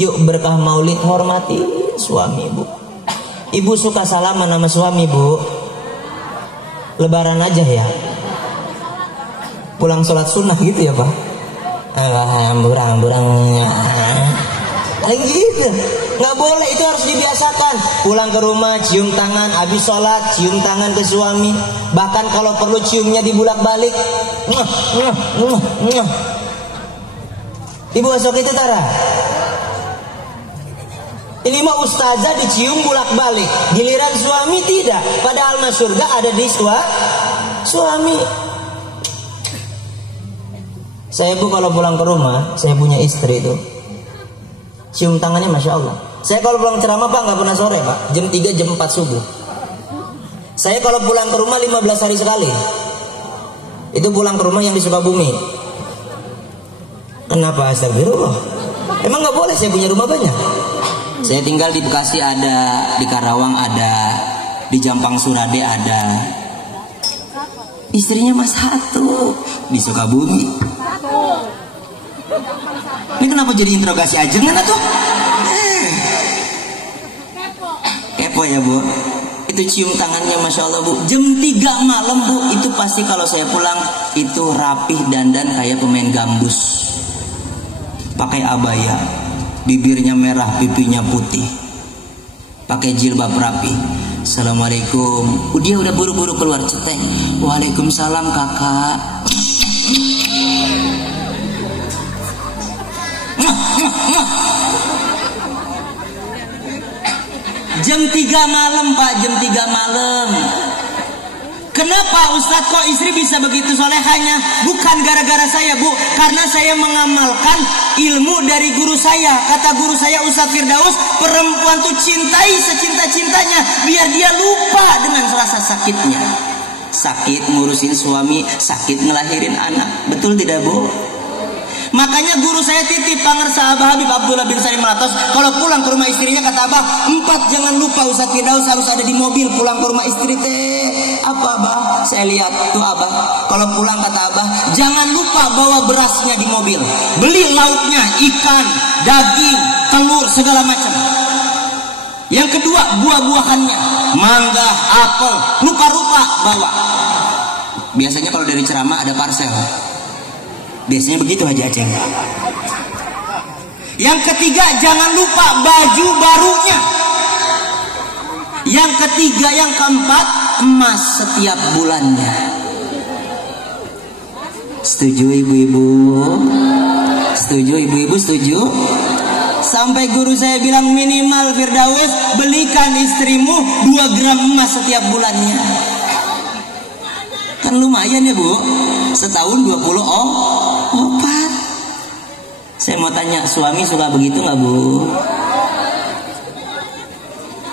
Yuk berkah maulid hormati suami Bu. Ibu suka salaman sama suami Bu. Lebaran aja ya. Pulang sholat sunnah gitu ya Pak. Burang-burangnya gitu, nggak boleh, itu harus dibiasakan. Pulang ke rumah cium tangan, habis sholat cium tangan ke suami, bahkan kalau perlu ciumnya dibulak-balik. Ibu asok itu Tara. Ini mah ustazah dicium bolak-balik, giliran suami tidak. Padahal mas surga ada di suami. Saya bu kalau pulang ke rumah, saya punya istri itu, cium tangannya masya Allah. Saya kalau pulang ceramah pak nggak pernah sore pak, jam 3 jam 4 subuh. Saya kalau pulang ke rumah 15 hari sekali. Itu pulang ke rumah yang di Sukabumi. Kenapa astagfirullah? Emang nggak boleh, saya punya rumah banyak. Saya tinggal di Bekasi ada, di Karawang ada, di Jampang Surade ada. Istrinya mas satu di Sukabumi. Ini kenapa jadi interogasi aja kan tuh? Kepo ya bu. Itu cium tangannya masya Allah bu. Jam 3 malam bu. Itu pasti kalau saya pulang itu rapih dandan kayak pemain gambus. Pakai abaya, bibirnya merah, pipinya putih, pakai jilbab rapi. Assalamualaikum. Dia udah buru-buru keluar ceteng. Waalaikumsalam kakak. Jam 3 malam pak, jam 3 malam. Kenapa Ustadz kok istri bisa begitu solehanya? Bukan gara-gara saya bu, karena saya mengamalkan ilmu dari guru saya. Kata guru saya Ustadz Firdaus, perempuan tuh cintai secinta-cintanya biar dia lupa dengan rasa sakitnya. Sakit ngurusin suami, sakit ngelahirin anak. Betul tidak bu? Makanya guru saya titip pangersa Abah Habib Abdullah bin Salim Malatos, kalau pulang ke rumah istrinya kata Abah, 4 jangan lupa Ustadz Firdaus harus ada di mobil pulang ke rumah istri teh. Apa Abah? Saya lihat tuh Abah, kalau pulang kata Abah, jangan lupa bawa berasnya di mobil, beli lauknya, ikan, daging, telur, segala macam. Yang kedua, buah-buahannya, mangga, apel, rupa-rupa bawa. Biasanya kalau dari ceramah ada parcel. Biasanya begitu aja Aceh. Yang ketiga, jangan lupa baju barunya. Yang ketiga, yang keempat, emas setiap bulannya. Setuju ibu-ibu? Setuju ibu-ibu? Setuju? Sampai guru saya bilang minimal Firdaus belikan istrimu 2 gram emas setiap bulannya. Kan lumayan ya bu, setahun 24. Saya mau tanya, suami suka begitu nggak bu?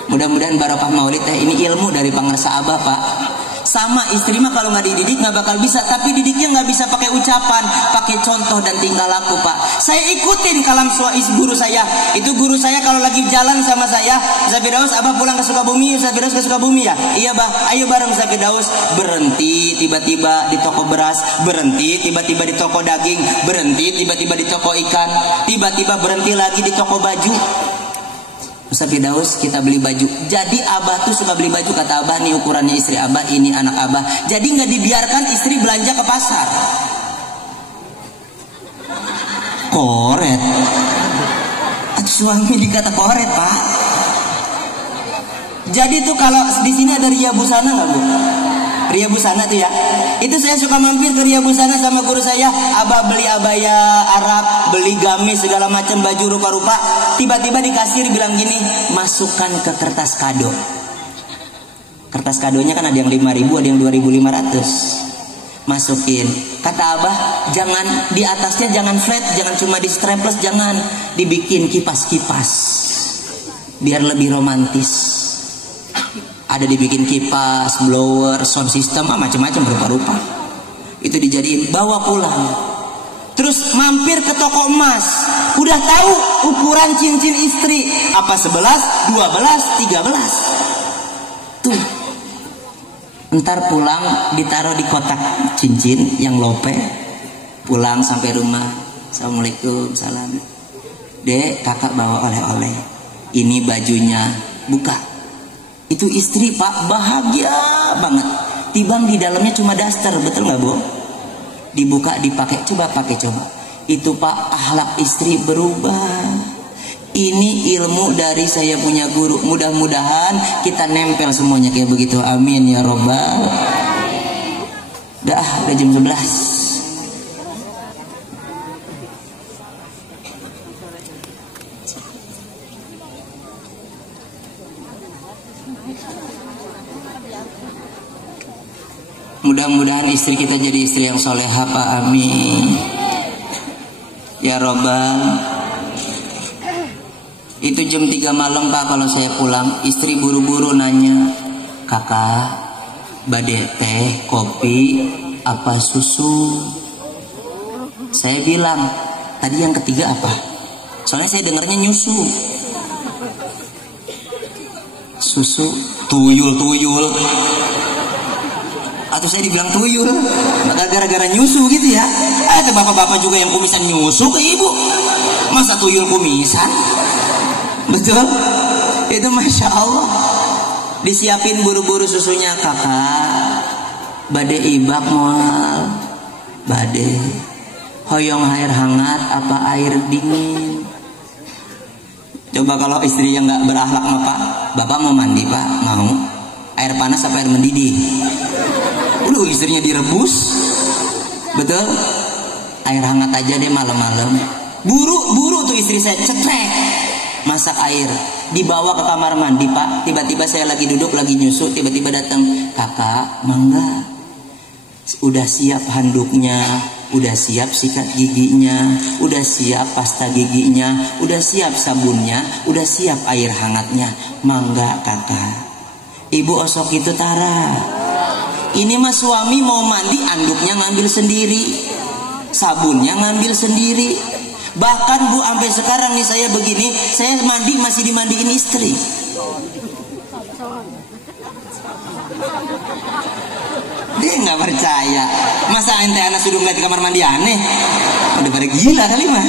Mudah-mudahan barokah maulid teh ini ilmu dari pangersa Abah pak. Sama istri mah kalau nggak dididik nggak bakal bisa, tapi didiknya nggak bisa pakai ucapan, pakai contoh dan tingkah laku pak. Saya ikutin kalam guru saya. Itu guru saya kalau lagi jalan sama saya, Ustaz Firdaus, Abah pulang ke Sukabumi, Ustaz Firdaus ke Sukabumi ya? Iya bah, ayo bareng Ustaz Firdaus. Berhenti tiba-tiba di toko beras, berhenti tiba-tiba di toko daging, berhenti tiba-tiba di toko ikan, tiba-tiba berhenti lagi di toko baju. Ustaz Firdaus, kita beli baju. Jadi Abah tuh suka beli baju, kata Abah, nih ukurannya istri Abah, ini anak Abah. Jadi nggak dibiarkan istri belanja ke pasar. Koret. Suami dikata koret pak. Jadi tuh kalau di sini ada Ria Busana nggak bu? Ria Busana tuh ya. Itu saya suka mampir ke Ria Busana sama guru saya. Abah beli abaya Arab, beli gamis segala macam baju rupa-rupa. Tiba-tiba di kasir bilang gini, masukkan ke kertas kado. Kertas kadonya kan ada yang 5.000, ada yang 2.500. Masukin. Kata Abah, jangan di atasnya jangan flat, jangan cuma di strapless, jangan dibikin kipas-kipas. Biar lebih romantis. Ada dibikin kipas, blower, sound system, macam-macam rupa-rupa. Itu dijadiin, bawa pulang. Terus mampir ke toko emas. Udah tahu ukuran cincin istri. Apa 11, 12, 13. Tuh. Ntar pulang ditaruh di kotak cincin yang lope. Pulang sampai rumah. Assalamualaikum, salam. Dek, kakak bawa oleh-oleh. Ini bajunya, buka. Itu istri pak bahagia banget. Tibang di dalamnya cuma daster, betul nggak bu? Dibuka dipakai, coba pakai coba. Itu pak akhlak istri berubah. Ini ilmu dari saya punya guru. Mudah-mudahan kita nempel semuanya kayak begitu. Amin ya robbal. Udah jam 11. Mudah-mudahan istri kita jadi istri yang soleha Pak, amin ya robbal. Itu jam 3 malam Pak kalau saya pulang, istri buru-buru nanya, kakak bade teh, kopi, apa susu? Saya bilang, tadi yang ketiga apa? Soalnya saya dengarnya nyusu. Susu, tuyul. Atau saya dibilang tuyul, maka gara-gara nyusu gitu ya. Ada bapak-bapak juga yang kumisan nyusu ke ibu. Masa tuyul kumisan? Betul? Itu Masya Allah. Disiapin buru-buru susunya, kakak bade ibak moal, bade hoyong air hangat apa air dingin. Coba kalau istri yang nggak berakhlak mah Pak, bapak mau mandi Pak, mau air panas apa air mendidih? Istrinya direbus, betul? Air hangat aja deh malam-malam. Buru tuh istri saya cetrek masak air, dibawa ke kamar mandi Pak. Tiba-tiba saya lagi duduk lagi nyusu, tiba-tiba datang, kakak mangga, udah siap handuknya, udah siap sikat giginya, udah siap pasta giginya, udah siap sabunnya, udah siap air hangatnya, mangga kakak. Ibu osok itu Tara. Ini mah suami mau mandi, anduknya ngambil sendiri, sabunnya ngambil sendiri. Bahkan Bu, sampai sekarang nih saya begini, saya mandi masih dimandiin istri. Dia nggak percaya. Masa ente anak sudah nggak di kamar mandi aneh? Udah pada gila kali mah.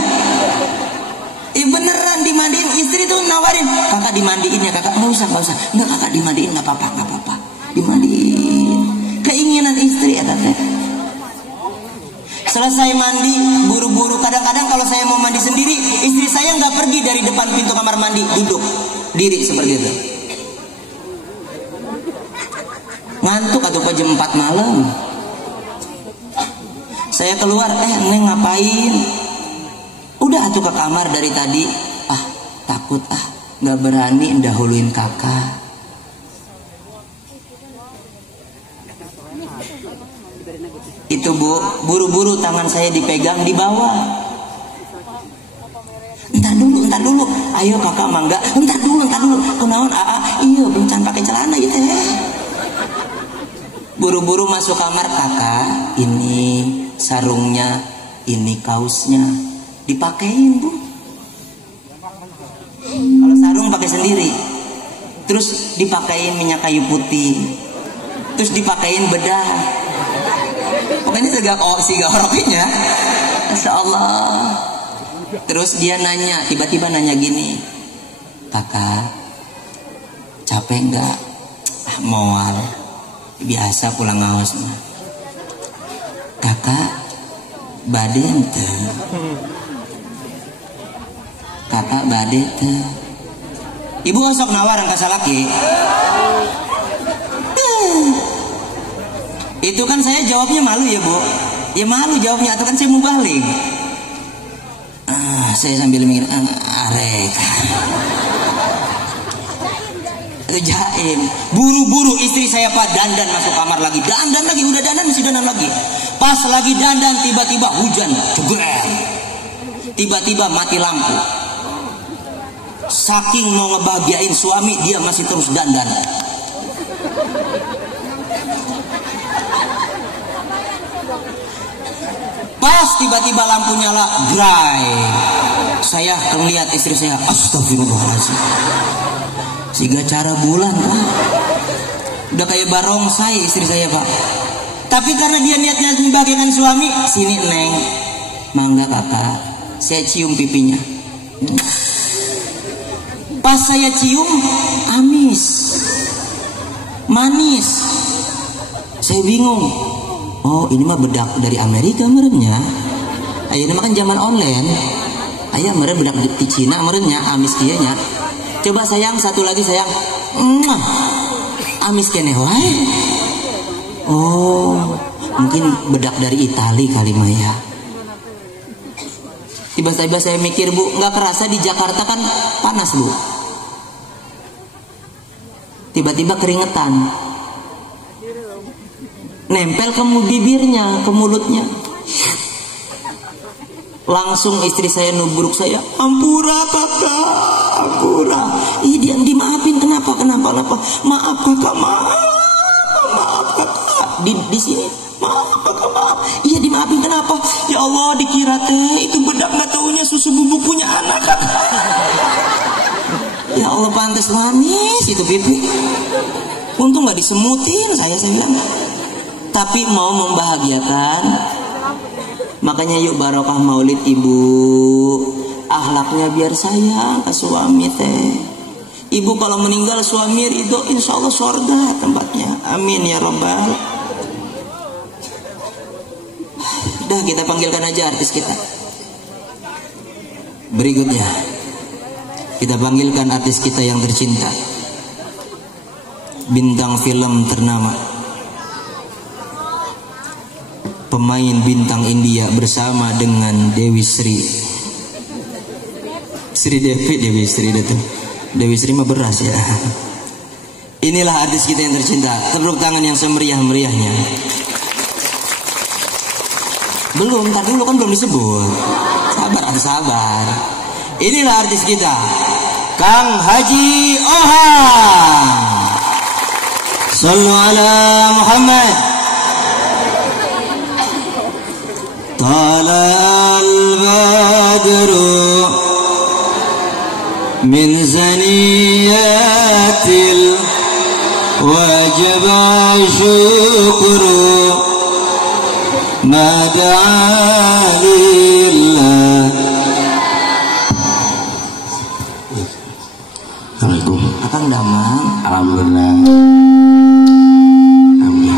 Beneran dimandiin, istri tuh nawarin, kakak dimandiin ya kakak. Nggak usah. Nggak kakak dimandiin, nggak apa-apa. Dimandiin. Keinginan istri ya tante. Selesai mandi, buru-buru. Kadang-kadang kalau saya mau mandi sendiri, istri saya nggak pergi dari depan pintu kamar mandi, duduk diri seperti itu. Ngantuk atau jam 4 malam. Saya keluar, neng ngapain? Udah atuh ke kamar dari tadi. Takut nggak berani ndahuluin kakak. Itu Bu, buru-buru tangan saya dipegang dibawa. Entar dulu. Ayo kakak mangga. Entar dulu. Kunaon iya bencan pakai celana gitu ya. Buru-buru masuk kamar, kakak, ini sarungnya, ini kaosnya, dipakein Bu. Kalau sarung pakai sendiri, terus dipakein minyak kayu putih, terus dipakein bedah. Pokoknya siga oroknya, Masya Allah. Terus dia nanya, tiba-tiba nanya gini, kakak, capek nggak? Moal, biasa pulang ngaos mah. Kakak, baden teh. Kakak baden teh. Ibu osok nawar angka salaki. Itu kan saya jawabnya malu ya Bu. Ya malu jawabnya, atau kan saya mau balik. Saya sambil mikir, arek. Itu jaim. Buru-buru istri saya Pak dandan masuk kamar lagi. Dandan lagi, udah dandan masih dandan lagi. Pas lagi dandan tiba-tiba hujan, ceger. Tiba-tiba mati lampu. Saking mau ngebahagiain suami, dia masih terus dandan. Pas tiba-tiba lampu nyala, gray. Saya ngeliat istri saya, astagfirullahaladzim. Siga cara bulan Pak. Udah kayak barongsai istri saya Pak. Tapi karena dia niatnya membagikan suami, sini neng, mangga kakak. Saya cium pipinya. Pas saya cium, amis, manis. Saya bingung. Oh ini mah bedak dari Amerika merenya. Ayo ini mah kan zaman online. Ayah meren bedak di Cina merenya amis kianya. Coba sayang satu lagi sayang. Amis kene wae. Oh mungkin bedak dari Itali kali mah ya. Tiba-tiba saya mikir Bu, nggak kerasa di Jakarta kan panas Bu. Tiba-tiba keringetan. nempel ke bibirnya, ke mulutnya. Langsung istri saya nubruk saya, ampura kakak, ampura. Ih, dia dimaafin, kenapa? Maaf kakak, maaf kakak. Di sini, maaf kakak, maaf. Iya dimaafin, kenapa? Ya Allah, dikira teh itu bedak, nggak taunya susu bubuk punya anak kakak. Ya Allah, pantas manis itu pipi. Untung nggak disemutin, saya bilang. Tapi mau membahagiakan, makanya yuk barokah maulid ibu. Akhlaknya biar sayang ke suami teh. Ibu kalau meninggal suami ridho, insya Allah surga tempatnya. Amin ya rabbal. Udah, kita panggilkan aja artis kita. Berikutnya kita panggilkan artis kita yang tercinta, bintang film ternama, pemain bintang India bersama dengan Dewi Sri mah beras ya. Inilah artis kita yang tercinta. Tepuk tangan yang semeriah-meriahnya. Belum, tadi dulu kan belum disebut. Sabar. Inilah artis kita, Kang Haji Ohang. Sallu ala Muhammad. Talal badru min zaniyatil wajib syukru ma da'a lillah. Assalamualaikum. Akang damang. Alhamdulillah. Amin.